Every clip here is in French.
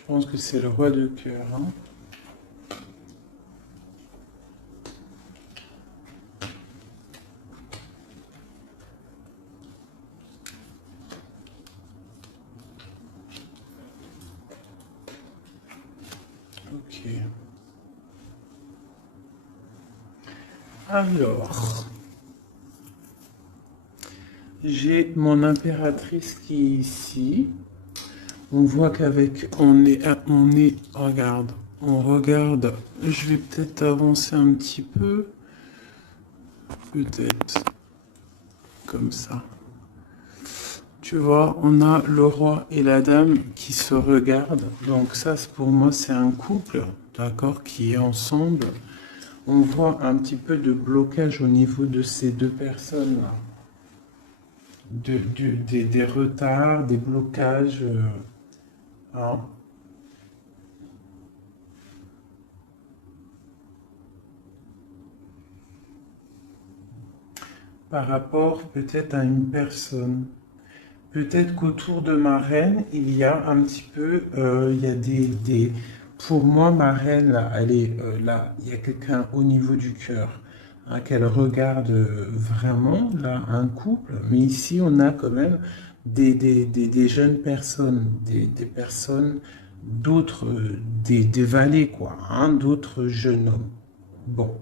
Je pense que c'est le roi de cœur, hein. Ok. Alors, j'ai mon impératrice qui est ici. On voit qu'avec, regarde, on regarde, je vais peut-être avancer un petit peu, peut-être, comme ça. Tu vois, on a le roi et la dame qui se regardent. Donc ça, pour moi, c'est un couple, d'accord, qui est ensemble. On voit un petit peu de blocage au niveau de ces deux personnes-là. Des retards, des blocages. Hein. Par rapport peut-être à une personne. Peut-être qu'autour de ma reine, il y a un petit peu, il y a Pour moi, ma reine, là, elle est là, il y a quelqu'un au niveau du cœur, hein, qu'elle regarde vraiment, là, un couple. Mais ici, on a quand même des jeunes personnes, des personnes, d'autres, des valets, quoi, hein, d'autres jeunes hommes. Bon.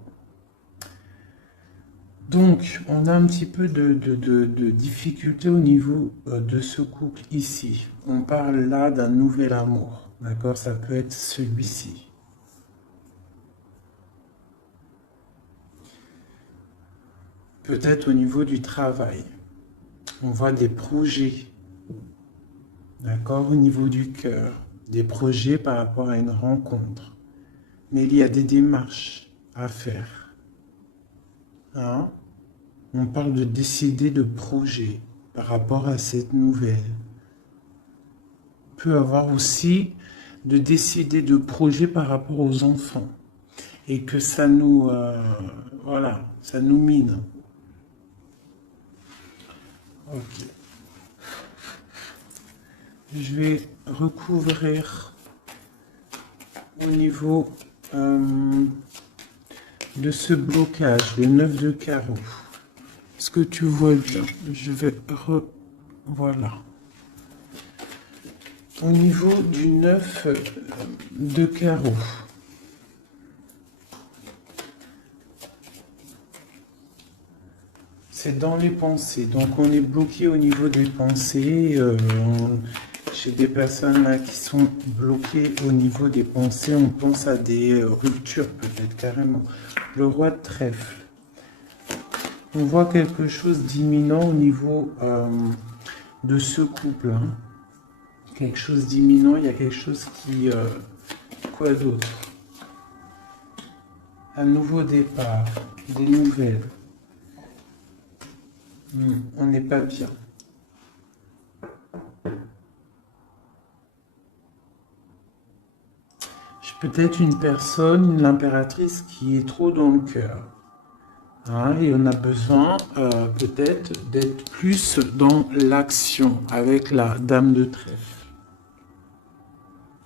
Donc, on a un petit peu de difficulté au niveau de ce couple ici. On parle là d'un nouvel amour, d'accord? Ça peut être celui-ci. Peut-être au niveau du travail. On voit des projets, d'accord? Au niveau du cœur. Des projets par rapport à une rencontre. Mais il y a des démarches à faire, hein? On parle de décider de projet par rapport à cette nouvelle. Peut avoir aussi de décider de projets par rapport aux enfants et que ça nous voilà, ça nous mine. Ok. Je vais recouvrir au niveau de ce blocage, le 9 de carreau. Est-ce que tu vois bien? Je vais voilà. Au niveau du 9 de carreau. C'est dans les pensées. Donc on est bloqué au niveau des pensées. Chez des personnes là qui sont bloquées au niveau des pensées, on pense à des ruptures peut-être carrément. Le roi de trèfle. On voit quelque chose d'imminent au niveau de ce couple, hein. Quelque chose d'imminent, il y a quelque chose qui... quoi d'autre? Un nouveau départ, des nouvelles. On n'est pas bien. Peut-être une personne, l'impératrice, qui est trop dans le cœur. Hein, et on a besoin peut-être d'être plus dans l'action avec la dame de trèfle.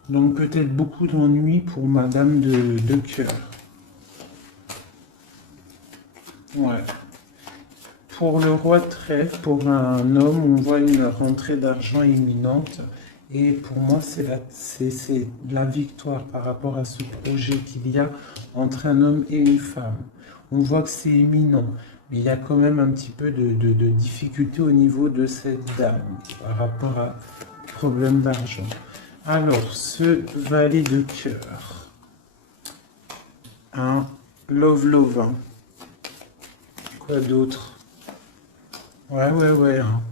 Donc peut-être beaucoup d'ennuis pour ma dame de cœur. Ouais. Pour le roi de trèfle, pour un homme, on voit une rentrée d'argent imminente. Et pour moi, c'est la victoire par rapport à ce projet qu'il y a entre un homme et une femme. On voit que c'est imminent, mais il y a quand même un petit peu de difficulté au niveau de cette dame par rapport à problème d'argent. Alors, ce valet de cœur, un love, hein. Quoi d'autre? Ouais. Hein.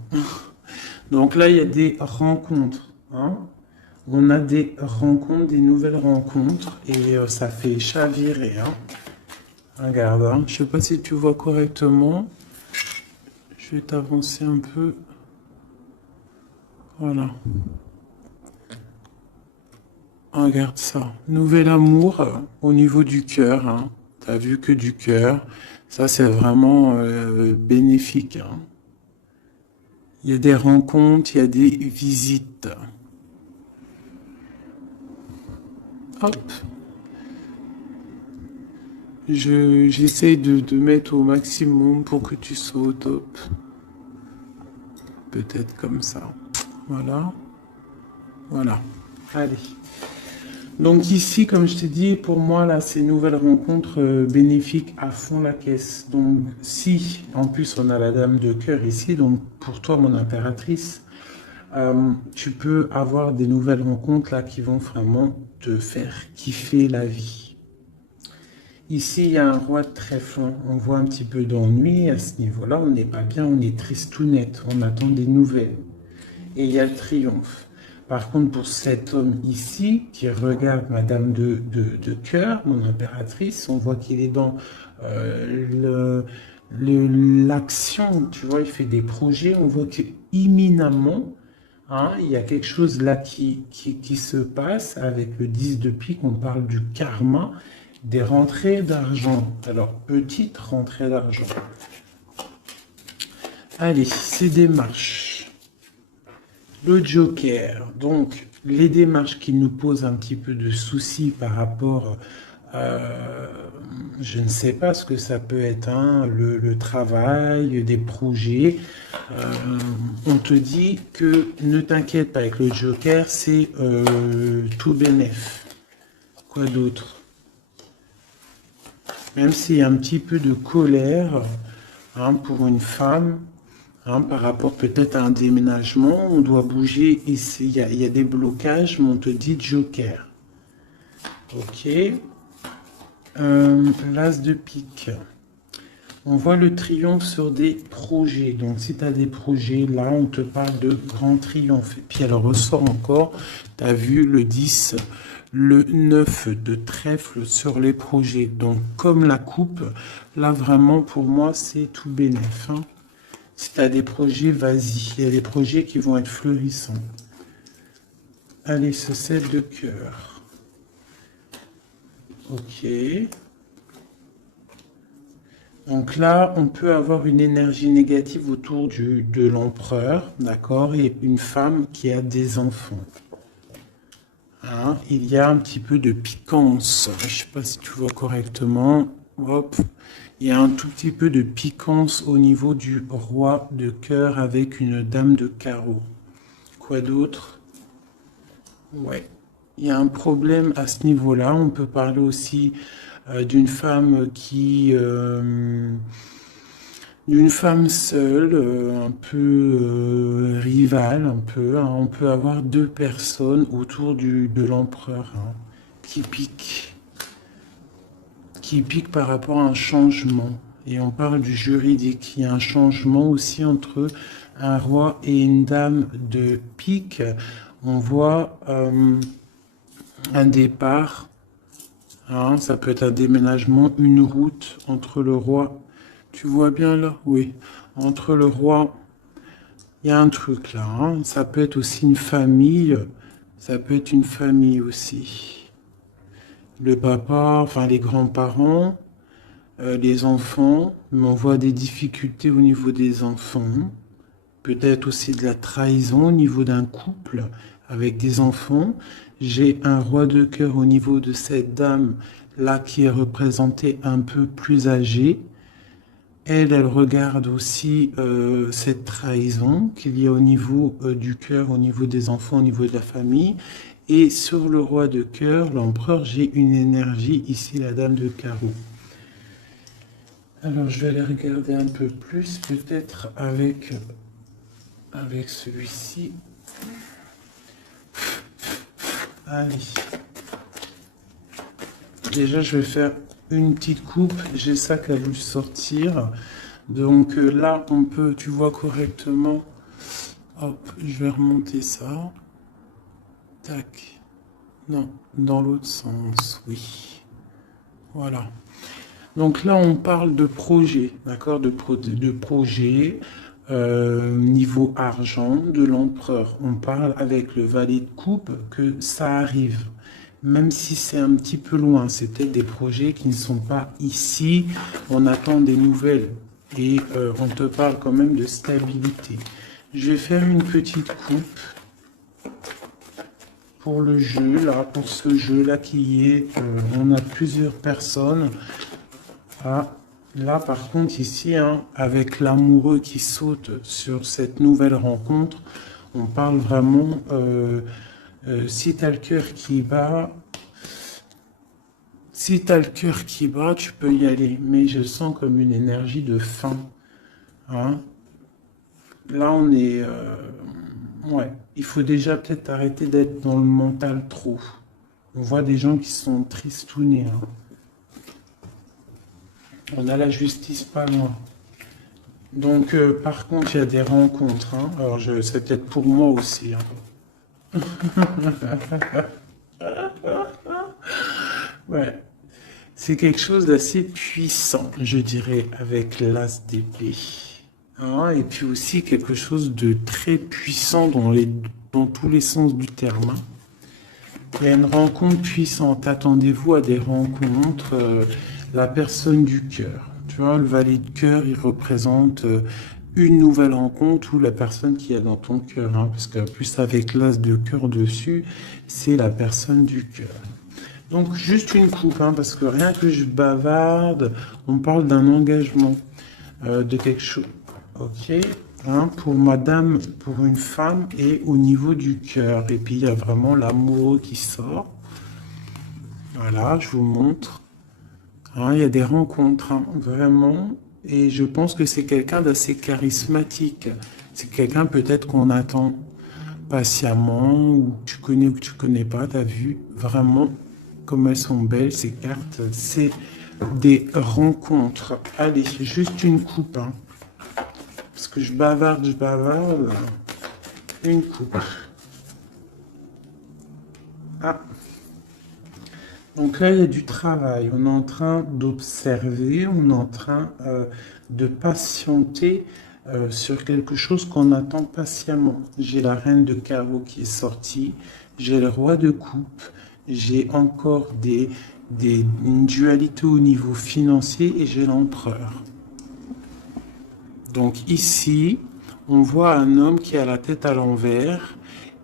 Donc là, il y a des rencontres. Hein. On a des rencontres, des nouvelles rencontres, et ça fait chavirer. Hein. Regarde, hein. Je ne sais pas si tu vois correctement. Je vais t'avancer un peu. Voilà. Regarde ça. Nouvel amour au niveau du cœur. Hein. Tu as vu que du cœur. Ça, c'est vraiment bénéfique. Hein. Il y a des rencontres, il y a des visites. Hop. J'essaie de mettre au maximum pour que tu sois au top. Peut-être comme ça. Voilà. Voilà. Allez. Donc ici, comme je t'ai dit, pour moi, là, ces nouvelles rencontres bénéfiques à fond la caisse. Donc si, en plus, on a la dame de cœur ici, donc pour toi, mon impératrice, tu peux avoir des nouvelles rencontres là qui vont vraiment te faire kiffer la vie. Ici, il y a un roi de trèfle. On voit un petit peu d'ennui à ce niveau-là. On n'est pas bien, on est triste tout net. On attend des nouvelles. Et il y a le triomphe. Par contre, pour cet homme ici, qui regarde Madame de cœur, mon impératrice, on voit qu'il est dans l'action, tu vois, il fait des projets, on voit qu'imminemment, hein, il y a quelque chose là qui se passe avec le 10 de pique, on parle du karma, des rentrées d'argent. Alors, petite rentrée d'argent. Allez, ces démarches. Le Joker, donc les démarches qui nous posent un petit peu de soucis par rapport, je ne sais pas ce que ça peut être, hein, le travail, des projets. On te dit que ne t'inquiète pas avec le Joker, c'est tout bénef. Quoi d'autre? Même s'il y a un petit peu de colère, hein, pour une femme, hein, par rapport peut-être à un déménagement, on doit bouger et il y a des blocages, mais on te dit Joker. Ok. L'as de pique. On voit le triomphe sur des projets. Donc si tu as des projets, là on te parle de grand triomphe. Et puis elle ressort encore, tu as vu le 10, le 9 de trèfle sur les projets. Donc comme la coupe, là vraiment pour moi c'est tout bénef, hein. Si tu as des projets, vas-y. Il y a des projets qui vont être florissants. Allez, ce 7 de cœur. Ok. Donc là, on peut avoir une énergie négative autour de l'empereur, d'accord, et une femme qui a des enfants. Hein, il y a un petit peu de piquance. Je ne sais pas si tu vois correctement. Hop. Il y a un tout petit peu de piquance au niveau du roi de cœur avec une dame de carreau. Quoi d'autre? Ouais. Il y a un problème à ce niveau-là. On peut parler aussi d'une femme d'une femme seule, un peu rivale, un peu, hein. On peut avoir deux personnes autour de l'empereur, hein, qui piquent. Qui pique par rapport à un changement. Et on parle du juridique. Il y a un changement aussi entre un roi et une dame de pique. On voit un départ. Hein, ça peut être un déménagement, une route entre le roi. Tu vois bien là? Oui. Entre le roi, il y a un truc là. Hein. Ça peut être aussi une famille. Ça peut être une famille aussi. Le papa, enfin les grands-parents, les enfants, mais on voit des difficultés au niveau des enfants, peut-être aussi de la trahison au niveau d'un couple avec des enfants. J'ai un roi de cœur au niveau de cette dame là qui est représentée un peu plus âgée. Elle regarde aussi cette trahison qu'il y a au niveau du cœur, au niveau des enfants, au niveau de la famille. Et sur le roi de cœur, l'empereur, j'ai une énergie, ici la dame de carreau. Alors je vais aller regarder un peu plus, peut-être avec celui-ci. Allez. Déjà je vais faire une petite coupe, j'ai ça qui a voulu sortir. Donc là on peut, tu vois correctement. Hop, je vais remonter ça. Tac. Non, dans l'autre sens, oui. Voilà. Donc là, on parle de projet, d'accord, de projet, niveau argent, de l'empereur. On parle avec le valet de coupe que ça arrive. Même si c'est un petit peu loin, c'est peut-être des projets qui ne sont pas ici. On attend des nouvelles et on te parle quand même de stabilité. Je vais faire une petite coupe. pour le jeu, là, pour ce jeu-là qui est, on a plusieurs personnes. Ah, là, par contre, ici, hein, avec l'amoureux qui saute sur cette nouvelle rencontre, on parle vraiment, si tu as le cœur qui bat, si tu as le cœur qui bat, tu peux y aller. Mais je sens comme une énergie de faim. Hein. Là, on est... ouais, il faut déjà peut-être arrêter d'être dans le mental trop. On voit des gens qui sont tristounés. Hein. On a la justice pas loin. Donc, par contre, il y a des rencontres. Hein. Alors, c'est peut-être pour moi aussi. Hein. Ouais. C'est quelque chose d'assez puissant, je dirais, avec l'as d'épée. Hein, et puis aussi quelque chose de très puissant dans tous les sens du terme. Hein. Il y a une rencontre puissante. Attendez-vous à des rencontres. La personne du cœur. Tu vois, le valet de cœur, il représente une nouvelle rencontre ou la personne qui est dans ton cœur. Hein, parce que plus avec l'as de cœur dessus, c'est la personne du cœur. Donc juste une coupe, hein, parce que rien que je bavarde, on parle d'un engagement, de quelque chose. Ok, hein, pour madame, pour une femme et au niveau du cœur. Et puis il y a vraiment l'amour qui sort. Voilà, je vous montre. Hein, il y a des rencontres, hein, vraiment. Et je pense que c'est quelqu'un d'assez charismatique. C'est quelqu'un peut-être qu'on attend patiemment, ou tu connais ou que tu connais pas, t'as vu vraiment comme elles sont belles ces cartes. C'est des rencontres. Allez, juste une coupe. Hein. Parce que je bavarde. Une coupe. Ah. Donc là, il y a du travail. On est en train d'observer, on est en train de patienter sur quelque chose qu'on attend patiemment. J'ai la reine de carreau qui est sortie, j'ai le roi de coupe, j'ai encore une dualité au niveau financier et j'ai l'empereur. Donc ici, on voit un homme qui a la tête à l'envers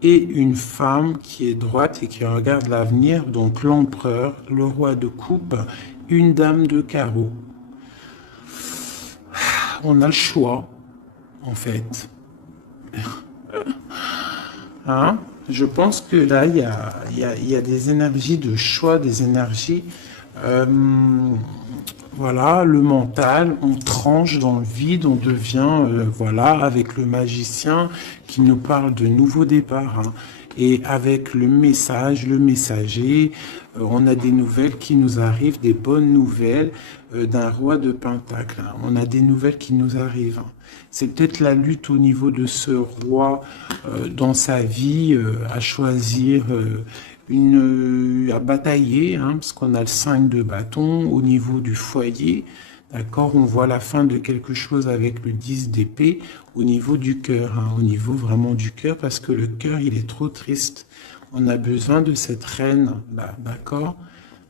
et une femme qui est droite et qui regarde l'avenir, donc l'empereur, le roi de coupe, une dame de carreau. On a le choix, en fait. Hein? Je pense que là, il y a des énergies de choix, des énergies... voilà, le mental, on tranche dans le vide, on devient, voilà, avec le magicien qui nous parle de nouveaux départs. Hein. Et avec le message, le messager, on a des nouvelles qui nous arrivent, des bonnes nouvelles d'un roi de Pentacle. Hein. On a des nouvelles qui nous arrivent. Hein. C'est peut-être la lutte au niveau de ce roi dans sa vie à choisir à batailler, hein, parce qu'on a le 5 de bâton au niveau du foyer. D'accord, on voit la fin de quelque chose avec le 10 d'épée au niveau du cœur, hein, au niveau vraiment du cœur, parce que le cœur, il est trop triste. On a besoin de cette reine-là, d'accord?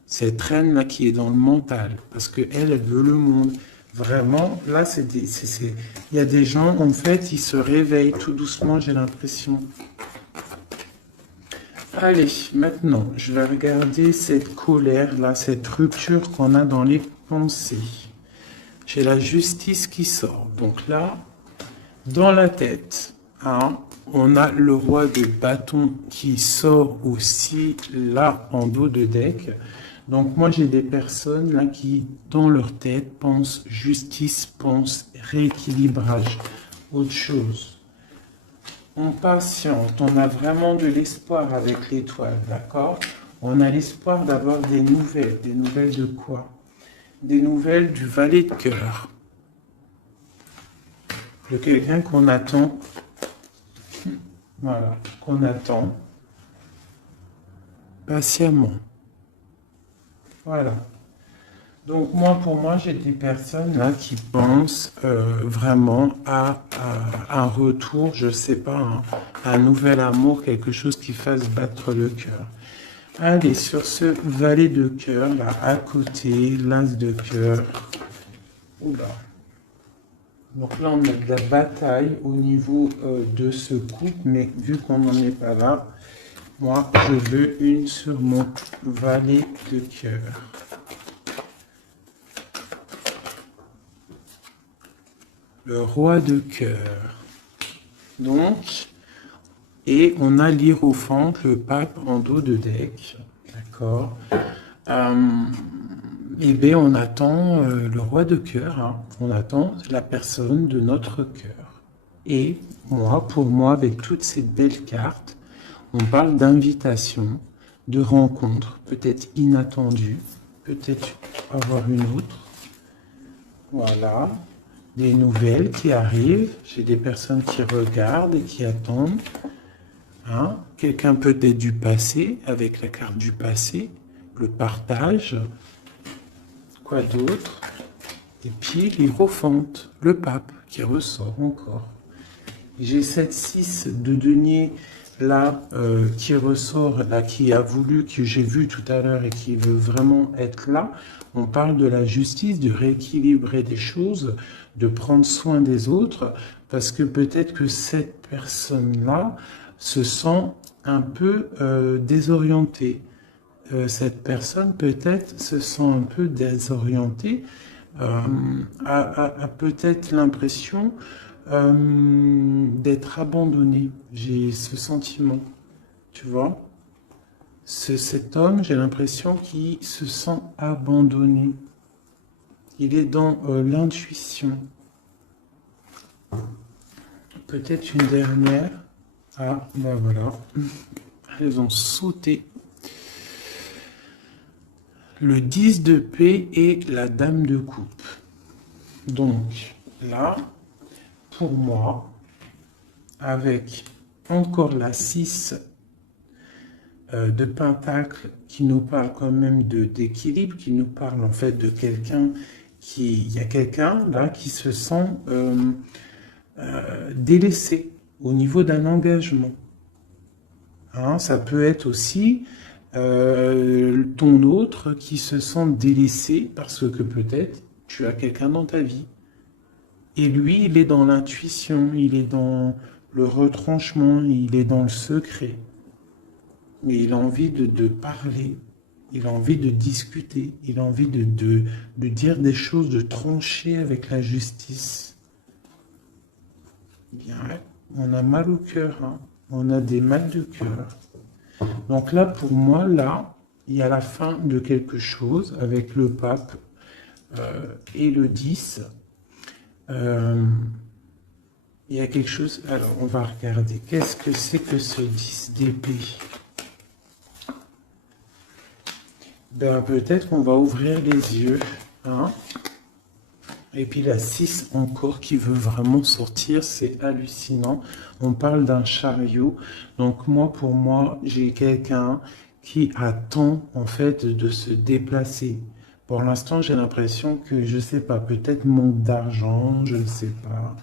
Cette reine-là qui est dans le mental, parce que elle veut le monde. Vraiment, là, il y a des gens, en fait, ils se réveillent tout doucement, j'ai l'impression. Allez, maintenant, je vais regarder cette colère-là, cette rupture qu'on a dans les pensées. J'ai la justice qui sort. Donc là, dans la tête, hein, on a le roi de bâton qui sort aussi là en dos de deck. Donc moi, j'ai des personnes là qui, dans leur tête, pensent justice, pensent rééquilibrage, autre chose. On patiente, on a vraiment de l'espoir avec l'étoile, d'accord? On a l'espoir d'avoir des nouvelles de quoi? Des nouvelles du valet de cœur. De quelqu'un qu'on attend, voilà, qu'on attend patiemment. Voilà. Donc moi, pour moi, j'ai des personnes là qui pensent vraiment à un retour, je sais pas, hein, un nouvel amour, quelque chose qui fasse battre le cœur. Allez, sur ce valet de cœur, là, à côté, l'as de cœur. Oula. Donc là, on a de la bataille au niveau de ce couple, mais vu qu'on n'en est pas là, Moi, je veux une sur mon valet de cœur. Le roi de cœur. Donc, et on a l'hiérophant, le pape en dos de deck. D'accord. Eh bien, on attend le roi de cœur. Hein. On attend la personne de notre cœur. Et moi, pour moi, avec toutes ces belles cartes, on parle d'invitation, de rencontre, peut-être inattendue, peut-être avoir une autre. Voilà. Des nouvelles qui arrivent. J'ai des personnes qui regardent et qui attendent. Hein? Quelqu'un peut-être du passé, avec la carte du passé, le partage. Quoi d'autre? Et puis l'hiérophante, le pape, qui ressort encore. J'ai cette 6 de denier là qui ressort, là qui a voulu, que j'ai vu tout à l'heure et qui veut vraiment être là. On parle de la justice, de rééquilibrer des choses, de prendre soin des autres, parce que peut-être que cette personne-là se sent un peu désorientée. Cette personne peut-être se sent un peu désorientée, a peut-être l'impression d'être abandonnée. J'ai ce sentiment, tu vois. Cet homme, j'ai l'impression qu'il se sent abandonné. Il est dans l'intuition. Peut-être une dernière. Ah, ben voilà. Elles ont sauté. Le 10 de paix et la dame de coupe. Donc, là, pour moi, avec encore la 6 de pentacle qui nous parle quand même d'équilibre, qui nous parle en fait de quelqu'un il y a quelqu'un là qui se sent délaissé au niveau d'un engagement. Hein, ça peut être aussi ton autre qui se sent délaissé parce que peut-être tu as quelqu'un dans ta vie. Et lui, il est dans l'intuition, il est dans le retranchement, il est dans le secret. Mais il a envie de parler, il a envie de discuter, il a envie de dire des choses, de trancher avec la justice. Bien, on a mal au cœur, hein. On a des mal de cœur. Donc là, pour moi, là, il y a la fin de quelque chose avec le pape et le 10. Il y a quelque chose... Alors, on va regarder. Qu'est-ce que c'est que ce 10 d'épée? Ben, peut-être qu'on va ouvrir les yeux. Hein? Et puis la 6 encore qui veut vraiment sortir, c'est hallucinant. On parle d'un chariot. Donc moi, pour moi, j'ai quelqu'un qui attend en fait de se déplacer. Pour l'instant, j'ai l'impression que, je sais pas, peut-être manque d'argent, je ne sais pas.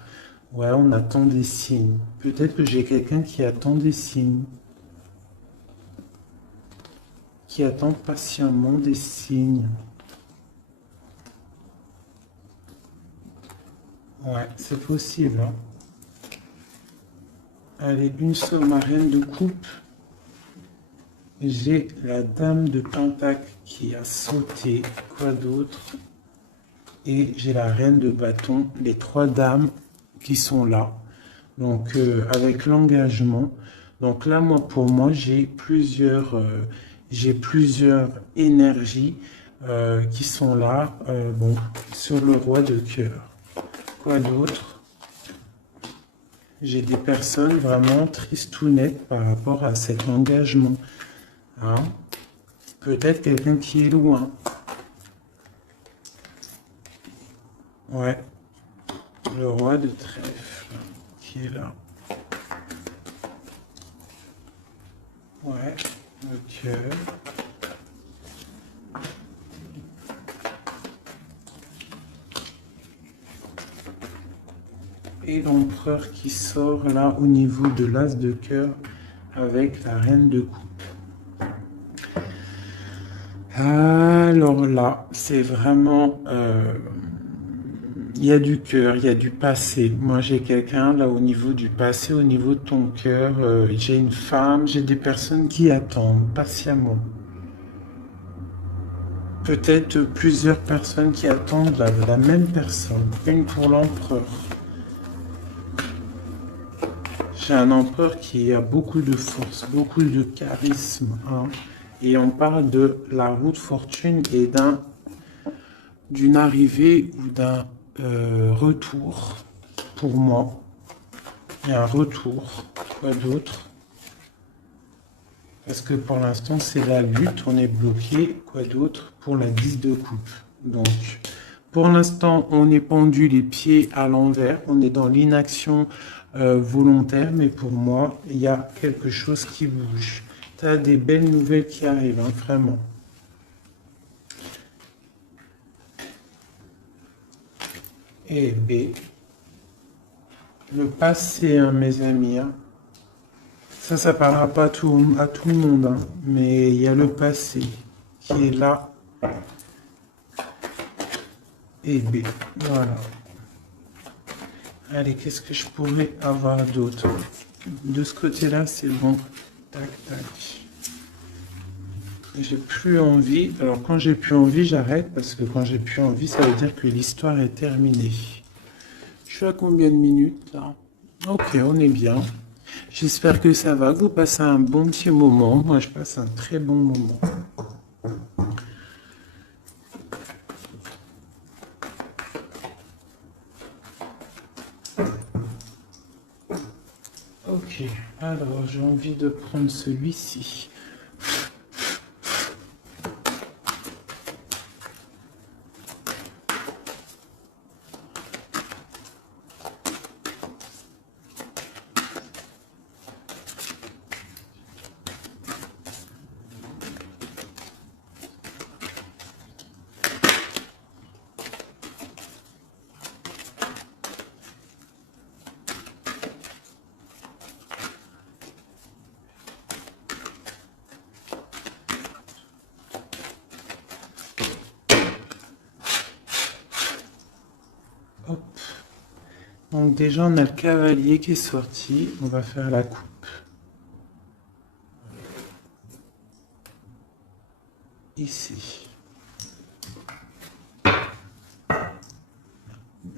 Ouais, on attend des signes. Peut-être que j'ai quelqu'un qui attend des signes. Qui attend patiemment des signes. Ouais, c'est possible. Hein. Allez, une seule marraine de coupe. J'ai la dame de pentacle qui a sauté. Quoi d'autre? Et j'ai la reine de bâton. Les 3 dames qui sont là. Donc, avec l'engagement. Donc là, moi, pour moi, j'ai plusieurs énergies qui sont là. Bon, sur le roi de cœur. Quoi d'autre? J'ai des personnes vraiment tristounettes par rapport à cet engagement. Hein? Peut-être quelqu'un qui est loin. Ouais. Le roi de trèfle qui est là. Ouais. Le cœur. Et l'empereur qui sort là au niveau de l'as de cœur avec la reine de coupe. Alors là, c'est vraiment Il y a du cœur, il y a du passé. Moi, j'ai quelqu'un là au niveau du passé, au niveau de ton cœur. J'ai une femme, j'ai des personnes qui attendent patiemment. Peut-être plusieurs personnes qui attendent la même personne. Une pour l'empereur. J'ai un empereur qui a beaucoup de force, beaucoup de charisme, hein. Et on parle de la route fortune et d'une arrivée ou d'un retour. Pour moi, il y a un retour. Quoi d'autre? Parce que pour l'instant, c'est la lutte, on est bloqué. Quoi d'autre? Pour la 10 de coupe. Donc, pour l'instant, on est pendu les pieds à l'envers. On est dans l'inaction volontaire. Mais pour moi, il y a quelque chose qui bouge. Tu as des belles nouvelles qui arrivent, hein, vraiment. Et B. Le passé, hein, mes amis. Hein. Ça parlera pas à tout le monde. Hein, mais il y a le passé qui est là. Et B. Voilà. Allez, qu'est-ce que je pourrais avoir d'autre? De ce côté-là, c'est bon. Tac, tac. J'ai plus envie. Alors, quand j'ai plus envie, j'arrête. Parce que quand j'ai plus envie, ça veut dire que l'histoire est terminée. Je suis à combien de minutes, là? Ok, on est bien. J'espère que ça va. Vous passez un bon petit moment. Moi, je passe un très bon moment. Ok, alors j'ai envie de prendre celui-ci. Hop. Donc déjà, on a le cavalier qui est sorti. On va faire la coupe. Ici.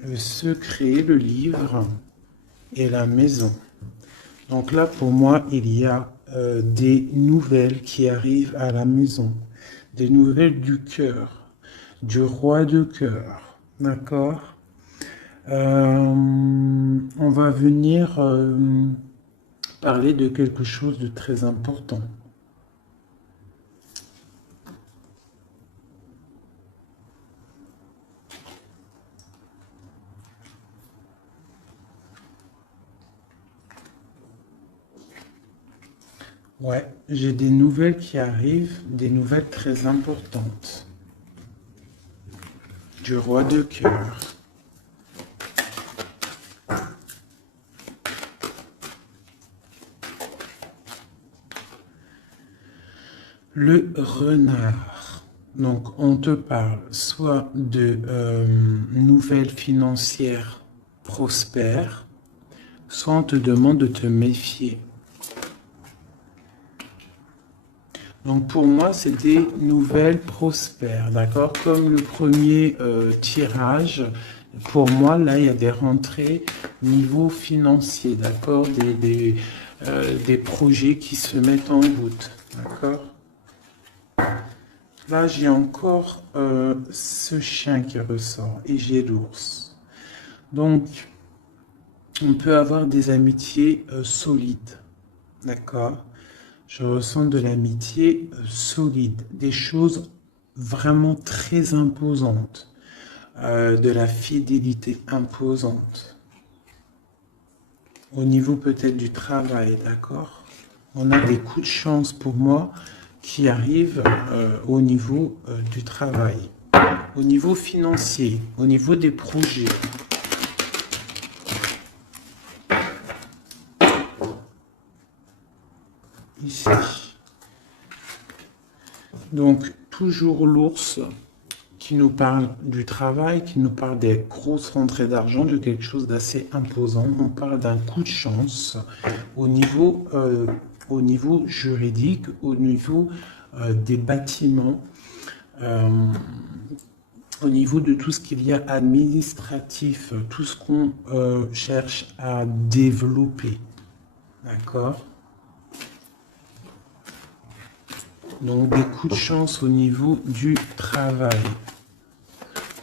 Le secret, le livre et la maison. Donc là, pour moi, il y a des nouvelles qui arrivent à la maison. Des nouvelles du cœur, du roi de cœur. D'accord? On va venir parler de quelque chose de très important. Ouais, j'ai des nouvelles qui arrivent, des nouvelles très importantes. Du roi de cœur. Le renard. Donc, on te parle soit de nouvelles financières prospères, soit on te demande de te méfier. Donc, pour moi, c'est des nouvelles prospères, d'accord? Comme le premier tirage, pour moi, là, il y a des rentrées niveau financier, d'accord? Des projets qui se mettent en route, d'accord? Là, j'ai encore ce chien qui ressort et j'ai l'ours. Donc, on peut avoir des amitiés solides, d'accord? Je ressens de l'amitié solide, des choses vraiment très imposantes, de la fidélité imposante. Au niveau peut-être du travail, d'accord? On a des coups de chance pour moi qui arrivent au niveau du travail, au niveau financier, au niveau des projets. Ici. Donc, toujours l'ours qui nous parle du travail, qui nous parle des grosses rentrées d'argent, de quelque chose d'assez imposant. On parle d'un coup de chance au niveau juridique, au niveau des bâtiments, au niveau de tout ce qu'il y a administratif, tout ce qu'on cherche à développer. D'accord? Donc des coups de chance au niveau du travail,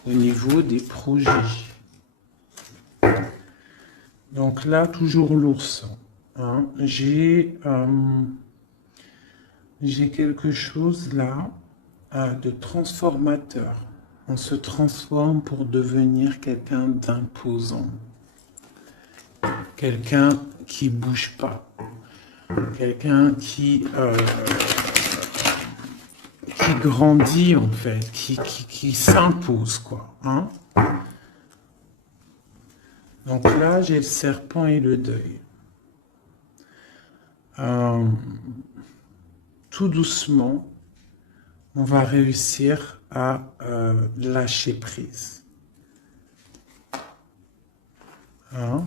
au niveau des projets. Donc là, toujours l'ours. Hein. J'ai quelque chose là de transformateur. On se transforme pour devenir quelqu'un d'imposant. Quelqu'un qui bouge pas. Quelqu'un qui grandit en fait, qui s'impose quoi. Hein. Donc là, j'ai le serpent et le deuil. Tout doucement, on va réussir à lâcher prise. Hein?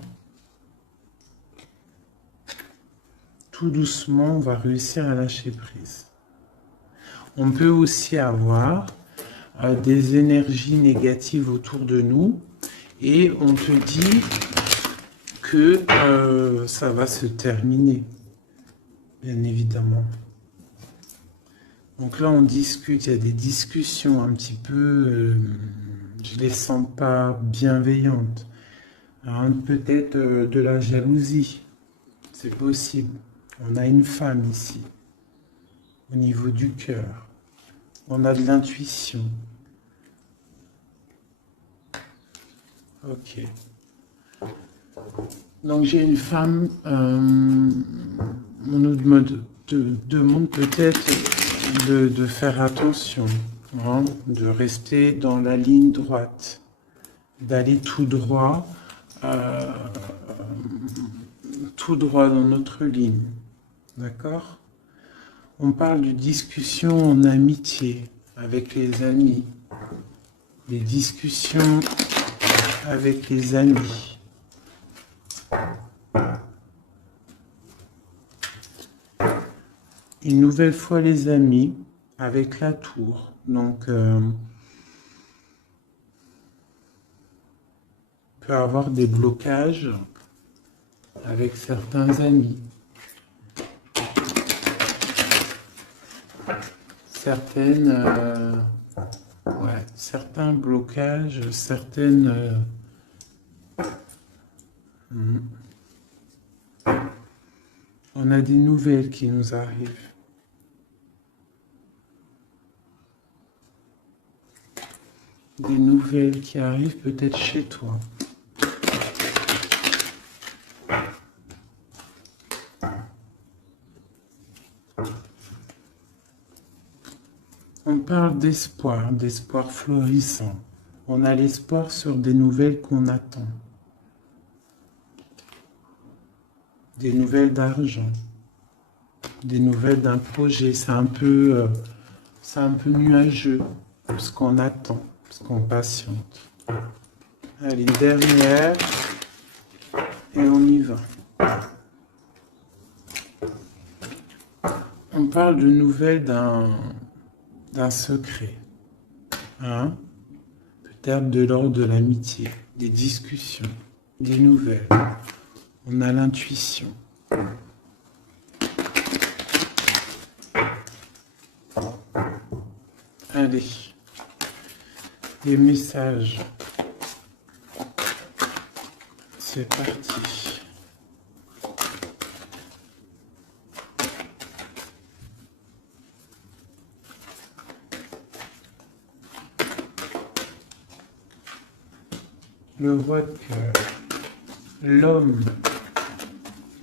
Tout doucement, on va réussir à lâcher prise. On peut aussi avoir des énergies négatives autour de nous et on te dit que ça va se terminer, bien évidemment. Donc là, on discute, il y a des discussions un petit peu, je les sens pas bienveillantes. Hein, peut-être de la jalousie, c'est possible. On a une femme ici, au niveau du cœur. On a de l'intuition. Ok. Donc j'ai une femme, on nous demande peut-être de faire attention, hein, de rester dans la ligne droite, d'aller tout droit dans notre ligne. D'accord? On parle de discussions en amitié avec les amis, des discussions avec les amis. Une nouvelle fois les amis avec la tour. Donc, peut avoir des blocages avec certains amis. Certains blocages, certaines... On a des nouvelles qui nous arrivent. Des nouvelles qui arrivent peut-être chez toi. On parle d'espoir, d'espoir florissant. On a l'espoir sur des nouvelles qu'on attend. Des nouvelles d'argent. Des nouvelles d'un projet. C'est un peu nuageux, ce qu'on attend, ce qu'on patiente. Allez, dernière. Et on y va. On parle de nouvelles d'un secret. Hein? Peut-être de l'ordre de l'amitié, des discussions, des nouvelles. On a l'intuition. Allez, les messages. C'est parti. Le roi de cœur, l'homme,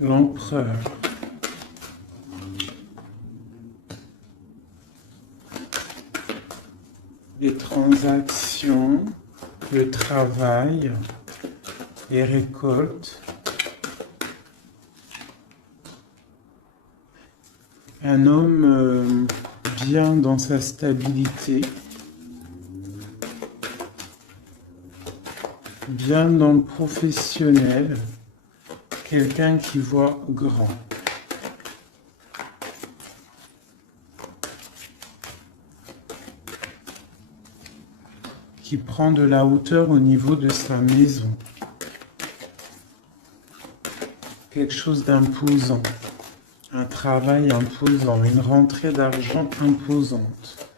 l'empereur, les transactions, le travail, les récoltes, un homme bien dans sa stabilité, bien dans le professionnel, quelqu'un qui voit grand. Qui prend de la hauteur au niveau de sa maison. Quelque chose d'imposant. Un travail imposant, une rentrée d'argent imposante.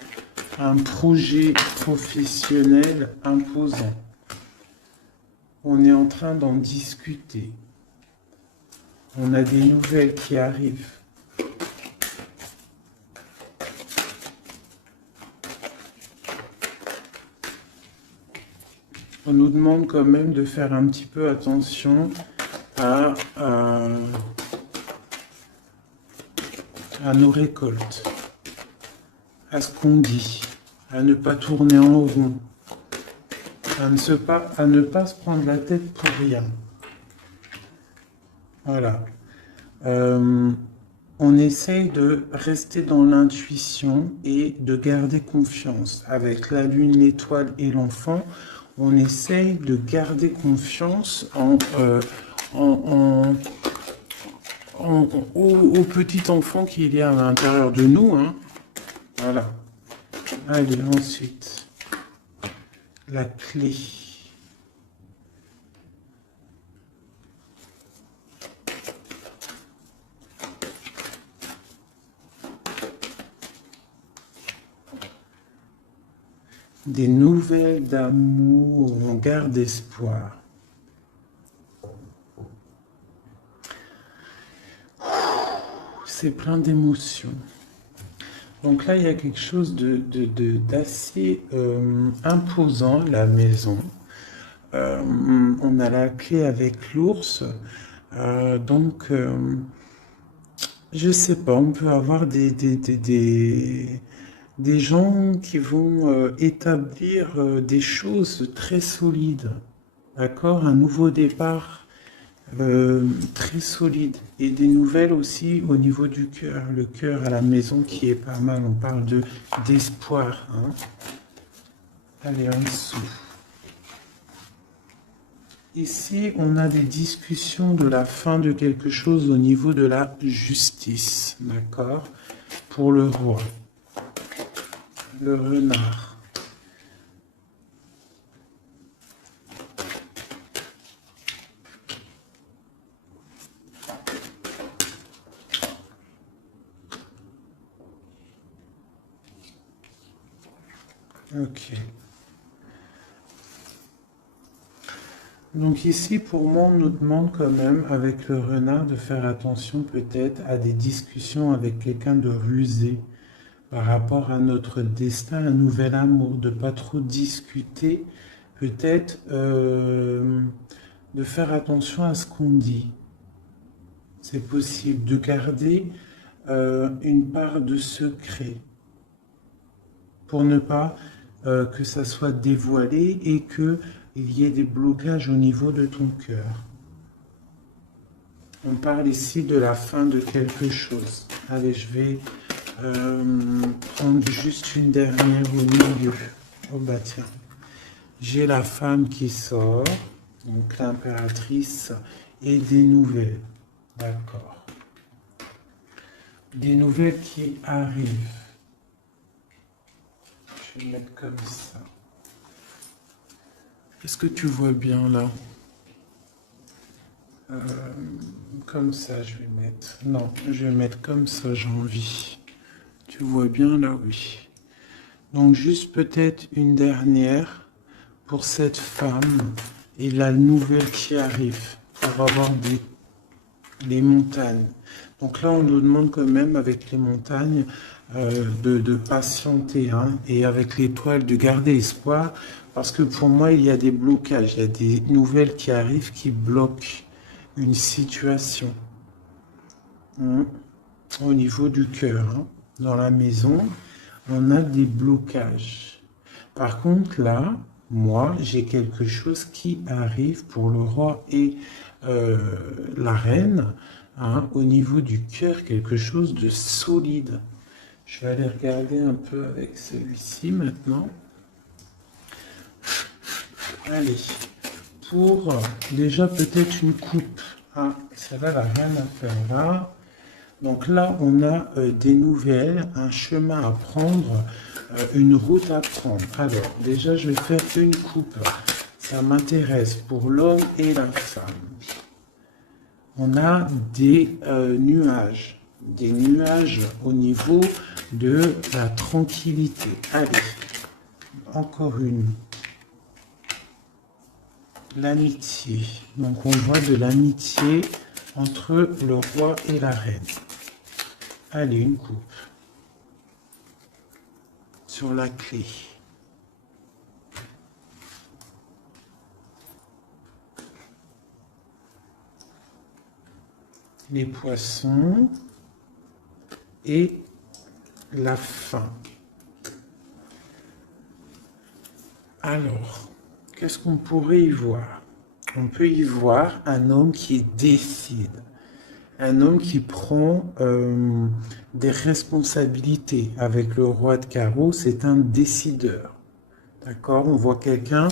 Un projet professionnel imposant. On est en train d'en discuter. On a des nouvelles qui arrivent. On nous demande quand même de faire un petit peu attention à nos récoltes, à ce qu'on dit, à ne pas tourner en rond, à ne pas se prendre la tête pour rien. Voilà. On essaye de rester dans l'intuition et de garder confiance. Avec la lune, l'étoile et l'enfant, on essaye de garder confiance au petit enfant qu'il y a à l'intérieur de nous. Hein. Voilà. Allez, ensuite, la clé. Des nouvelles d'amour, on garde espoir. C'est plein d'émotions. Donc là, il y a quelque chose d'assez imposant, la maison. On a la clé avec l'ours. Donc, je sais pas, on peut avoir des gens qui vont établir des choses très solides, d'accord? Un nouveau départ très solide et des nouvelles aussi au niveau du cœur. Le cœur à la maison qui est pas mal, on parle d'espoir. Hein? Allez, en dessous. Ici, on a des discussions de la fin de quelque chose au niveau de la justice, d'accord? Pour le roi. Le renard. Ok. Donc ici, pour moi, on nous demande quand même, avec le renard, de faire attention peut-être à des discussions avec quelqu'un de rusé par rapport à notre destin, un nouvel amour, de pas trop discuter, peut-être de faire attention à ce qu'on dit. C'est possible de garder une part de secret pour ne pas que ça soit dévoilé et qu'il y ait des blocages au niveau de ton cœur. On parle ici de la fin de quelque chose. Allez, je vais prendre juste une dernière au milieu. Oh bah tiens, j'ai la femme qui sort, donc l'impératrice, et des nouvelles. D'accord. Des nouvelles qui arrivent. Je vais le mettre comme ça. Est-ce que tu vois bien là? Comme ça, je vais mettre. Non, je vais mettre comme ça, j'ai envie. Tu vois bien là, oui. Donc juste peut-être une dernière pour cette femme et la nouvelle qui arrive pour avoir des montagnes. Donc là, on nous demande quand même avec les montagnes de patienter hein, et avec l'étoile de garder espoir parce que pour moi, il y a des blocages, il y a des nouvelles qui arrivent qui bloquent une situation au niveau du cœur. Hein. Dans la maison, on a des blocages. Par contre, là, moi, j'ai quelque chose qui arrive pour le roi et la reine, hein, au niveau du cœur, quelque chose de solide. Je vais aller regarder un peu avec celui-ci maintenant. Allez, pour déjà peut-être une coupe. Ah, celle-là n'a rien à faire là. Donc là, on a des nouvelles, un chemin à prendre, une route à prendre. Alors, déjà, je vais faire une coupe. Ça m'intéresse pour l'homme et la femme. On a des nuages au niveau de la tranquillité. Allez, encore une. L'amitié. Donc on voit de l'amitié entre le roi et la reine. Allez, une coupe. Sur la clé. Les poissons et la fin. Alors, qu'est-ce qu'on pourrait y voir? On peut y voir un homme qui décide, un homme qui prend des responsabilités. Avec le roi de carreau, c'est un décideur. D'accord? On voit quelqu'un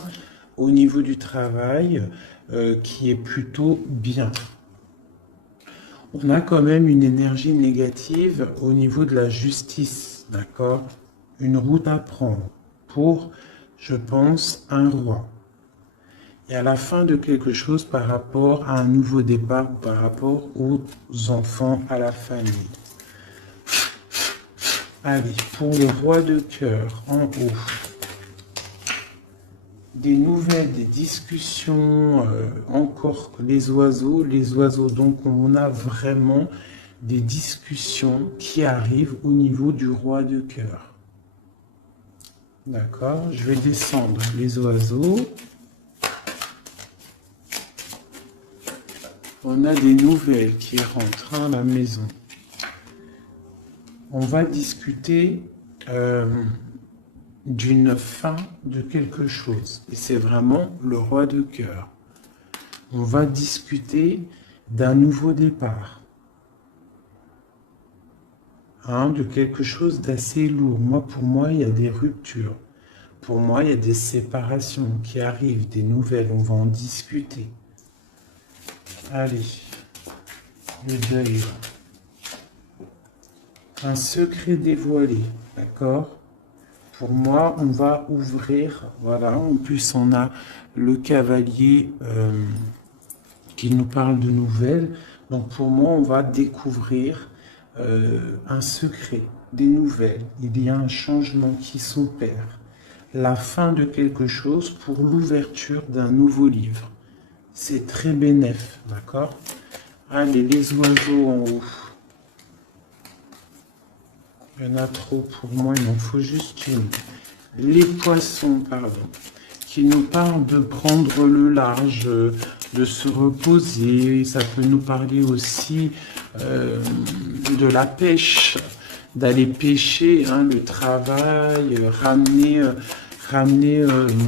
au niveau du travail qui est plutôt bien. On a quand même une énergie négative au niveau de la justice, d'accord? Une route à prendre pour, je pense, un roi. Et à la fin de quelque chose par rapport à un nouveau départ, par rapport aux enfants, à la famille. Allez, pour le roi de cœur, en haut. Des nouvelles, des discussions, encore les oiseaux, donc on a vraiment des discussions qui arrivent au niveau du roi de cœur. D'accord, je vais descendre les oiseaux. On a des nouvelles qui rentrent à la maison. On va discuter d'une fin de quelque chose. Et c'est vraiment le roi de cœur. On va discuter d'un nouveau départ. De quelque chose d'assez lourd. Pour moi, il y a des ruptures. Pour moi, il y a des séparations qui arrivent, des nouvelles. On va en discuter. Allez, le deuil. Un secret dévoilé, d'accord? Pour moi, on va ouvrir, voilà, en plus on a le cavalier qui nous parle de nouvelles. Donc pour moi, on va découvrir un secret, des nouvelles. Il y a un changement qui s'opère. La fin de quelque chose pour l'ouverture d'un nouveau livre. C'est très bénéf, d'accord? Allez, les oiseaux en haut. Il y en a trop pour moi, il en faut juste une. Les poissons, pardon, qui nous parlent de prendre le large, de se reposer. Ça peut nous parler aussi de la pêche, d'aller pêcher, le travail, ramener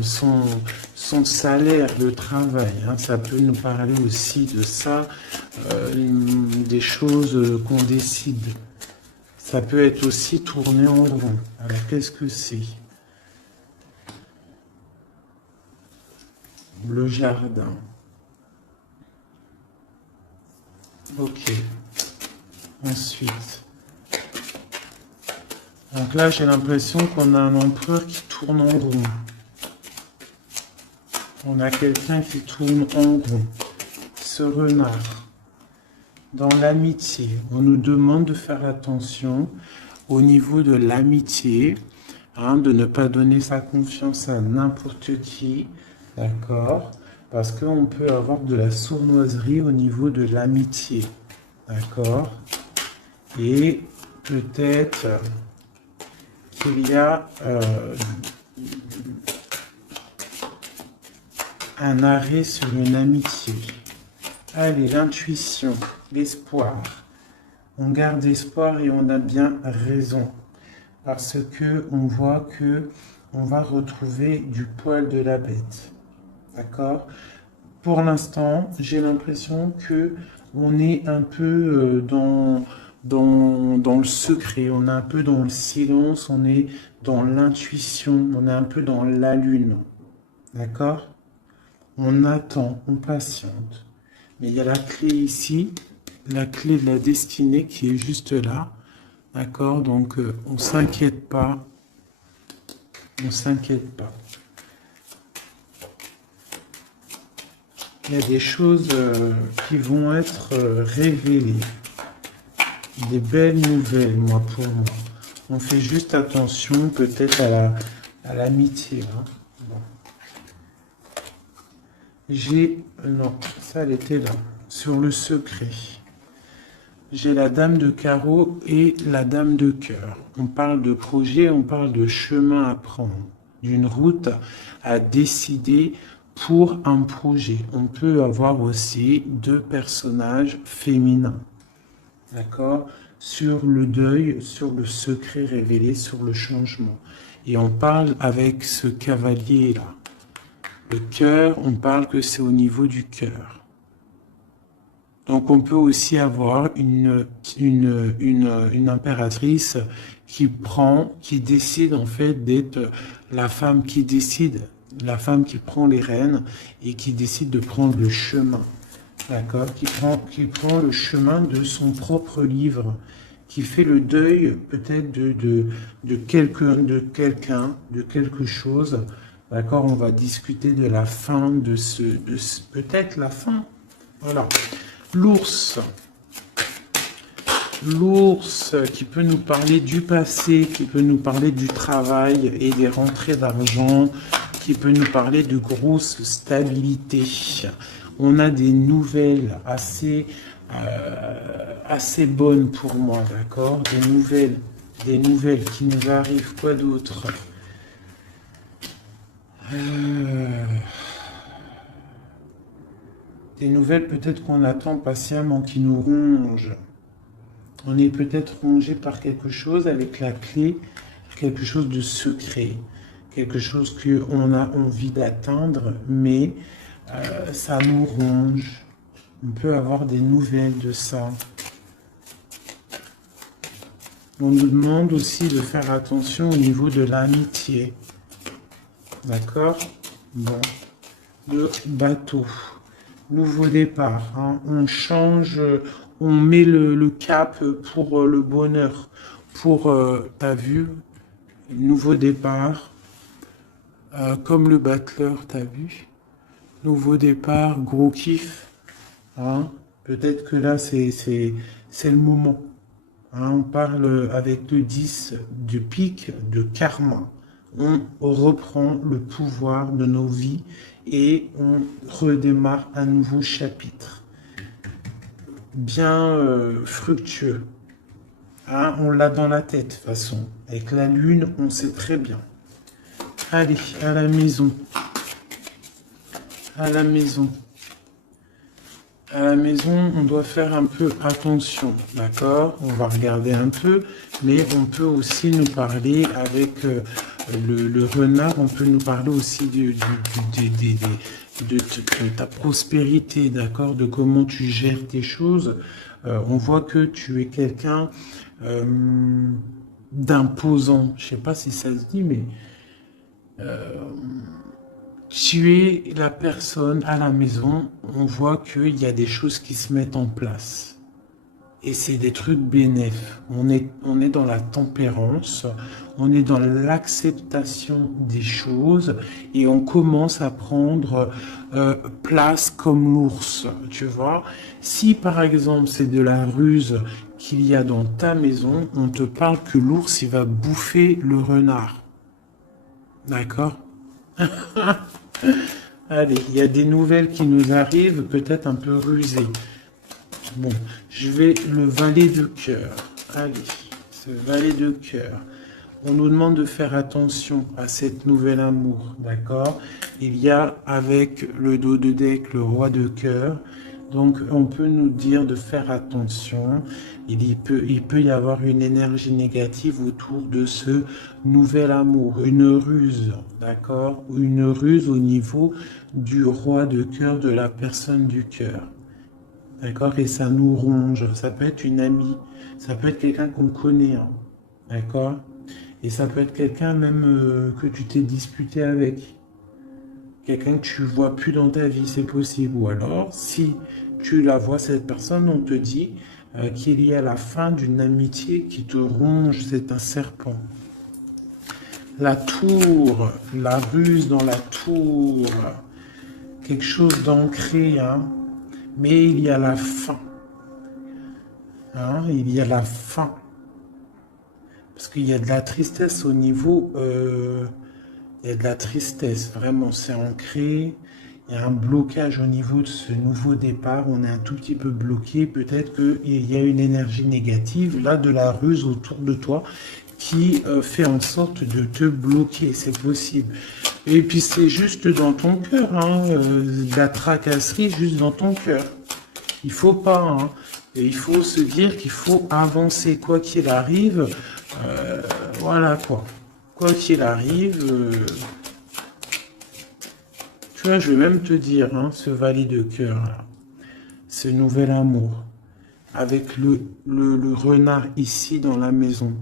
son salaire de travail. Ça peut nous parler aussi de ça, des choses qu'on décide. Ça peut être aussi tourné en rond. Alors, qu'est-ce que c'est? Le jardin. Ok. Ensuite. Donc là, j'ai l'impression qu'on a un empereur qui tourne en rond. On a quelqu'un qui tourne en rond. Ce renard. Dans l'amitié, on nous demande de faire attention au niveau de l'amitié, de ne pas donner sa confiance à n'importe qui, d'accord? Parce qu'on peut avoir de la sournoiserie au niveau de l'amitié, d'accord? Et peut-être qu'il y a un arrêt sur une amitié. Allez, l'intuition, l'espoir. On garde espoir et on a bien raison. Parce que on voit que on va retrouver du poil de la bête. D'accord? Pour l'instant, j'ai l'impression que on est un peu dans le secret, on est un peu dans le silence, on est dans l'intuition, on est un peu dans la lune. D'accord? On attend, on patiente. Mais il y a la clé ici, la clé de la destinée qui est juste là. D'accord? Donc, on s'inquiète pas. On s'inquiète pas. Il y a des choses qui vont être révélées. Des belles nouvelles, moi, pour moi. On fait juste attention, peut-être, à l'amitié. Hein. Bon. Non, ça, elle était là. Sur le secret. J'ai la dame de carreau et la dame de cœur. On parle de projet, on parle de chemin à prendre, d'une route à décider pour un projet. On peut avoir aussi deux personnages féminins, d'accord, sur le deuil, sur le secret révélé, sur le changement. Et on parle avec ce cavalier-là. Le cœur, on parle que c'est au niveau du cœur. Donc on peut aussi avoir une impératrice qui décide en fait d'être la femme qui décide, la femme qui prend les rênes et qui décide de prendre le chemin, d'accord, qui prend le chemin de son propre livre, qui fait le deuil peut-être de quelqu'un, de quelque chose, d'accord, on va discuter de la fin peut-être la fin, voilà. L'ours qui peut nous parler du passé, qui peut nous parler du travail et des rentrées d'argent, qui peut nous parler de grosse stabilité. On a des nouvelles assez bonnes pour moi, d'accord? Des nouvelles qui nous arrivent. Quoi d'autre? Des nouvelles peut-être qu'on attend patiemment, qui nous rongent. On est peut-être rongé par quelque chose avec la clé, quelque chose de secret, quelque chose qu'on a envie d'atteindre, mais ça nous ronge. On peut avoir des nouvelles de ça. On nous demande aussi de faire attention au niveau de l'amitié. D'accord? Bon. Le bateau. Nouveau départ, hein. On change, on met le cap pour le bonheur, pour, t'as vu, nouveau départ, comme le battleur, t'as vu, nouveau départ, gros kiff, hein. Peut-être que là, c'est le moment, hein. On parle avec le 10 du pic de karma. On reprend le pouvoir de nos vies et on redémarre un nouveau chapitre. Bien fructueux. Hein, on l'a dans la tête, de toute façon. Avec la lune, on sait très bien. Allez, à la maison. À la maison. À la maison, on doit faire un peu attention, d'accord? On va regarder un peu, mais on peut aussi nous parler avec le renard, on peut nous parler aussi de ta prospérité, d'accord? De comment tu gères tes choses. On voit que tu es quelqu'un d'imposant. Je sais pas si ça se dit, mais tu es la personne à la maison, on voit qu'il y a des choses qui se mettent en place. Et c'est des trucs bénéfiques. On est dans la tempérance, on est dans l'acceptation des choses et on commence à prendre place comme l'ours, tu vois. Si par exemple c'est de la ruse qu'il y a dans ta maison, on te parle que l'ours il va bouffer le renard. D'accord? Allez, il y a des nouvelles qui nous arrivent, peut-être un peu rusées. Bon, je vais le valet de cœur. Allez, ce valet de cœur. On nous demande de faire attention à cette nouvelle amour, d'accord? Il y a avec le dos de deck le roi de cœur. Donc, on peut nous dire de faire attention. Il peut y avoir une énergie négative autour de ce nouvel amour, une ruse, d'accord? Ou une ruse au niveau du roi de cœur, de la personne du cœur. D'accord? Et ça nous ronge. Ça peut être une amie. Ça peut être quelqu'un qu'on connaît. Hein, d'accord? Et ça peut être quelqu'un même que tu t'es disputé avec. quelqu'un que tu vois plus dans ta vie, c'est possible. Ou alors, si tu la vois, cette personne, on te dit qu'il y a la fin d'une amitié qui te ronge, c'est un serpent. La tour, la ruse dans la tour, quelque chose d'ancré, hein, mais il y a la fin. Hein, il y a la fin. Parce qu'il y a de la tristesse au niveau... il y a de la tristesse, vraiment, c'est ancré. Il y a un blocage au niveau de ce nouveau départ. On est un tout petit peu bloqué. Peut-être qu'il y a une énergie négative, là, de la ruse autour de toi, qui fait en sorte de te bloquer. C'est possible. Et puis, c'est juste dans ton cœur, hein, de la tracasserie juste dans ton cœur. Il faut pas, hein. Et il faut se dire qu'il faut avancer, quoi qu'il arrive. Voilà, quoi. Quoi qu'il arrive, tu vois, je vais même te dire, hein, ce valet de cœur, là, ce nouvel amour, avec le renard ici dans la maison.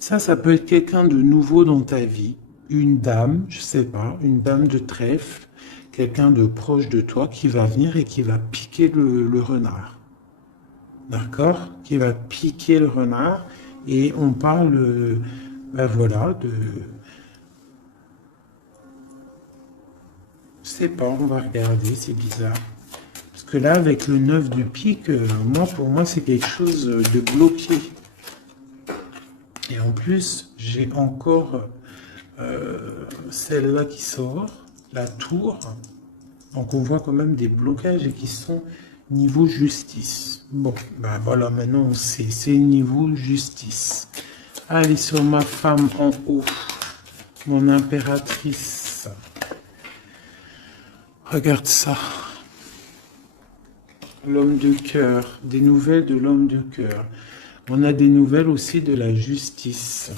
Ça peut être quelqu'un de nouveau dans ta vie, une dame, je sais pas, une dame de trèfle, quelqu'un de proche de toi qui va venir et qui va piquer le renard. D'accord? Qui va piquer le renard. Et on parle, ben voilà, de... Je sais pas, on va regarder, c'est bizarre. Parce que là, avec le 9 de pique, pour moi, c'est quelque chose de bloqué. Et en plus, j'ai encore celle-là qui sort, la tour. Donc on voit quand même des blocages et qui sont niveau justice. Bon, ben voilà, maintenant on sait, c'est niveau justice. Allez, sur ma femme en haut, mon impératrice. Regarde ça. L'homme de cœur, des nouvelles de l'homme de cœur. On a des nouvelles aussi de la justice.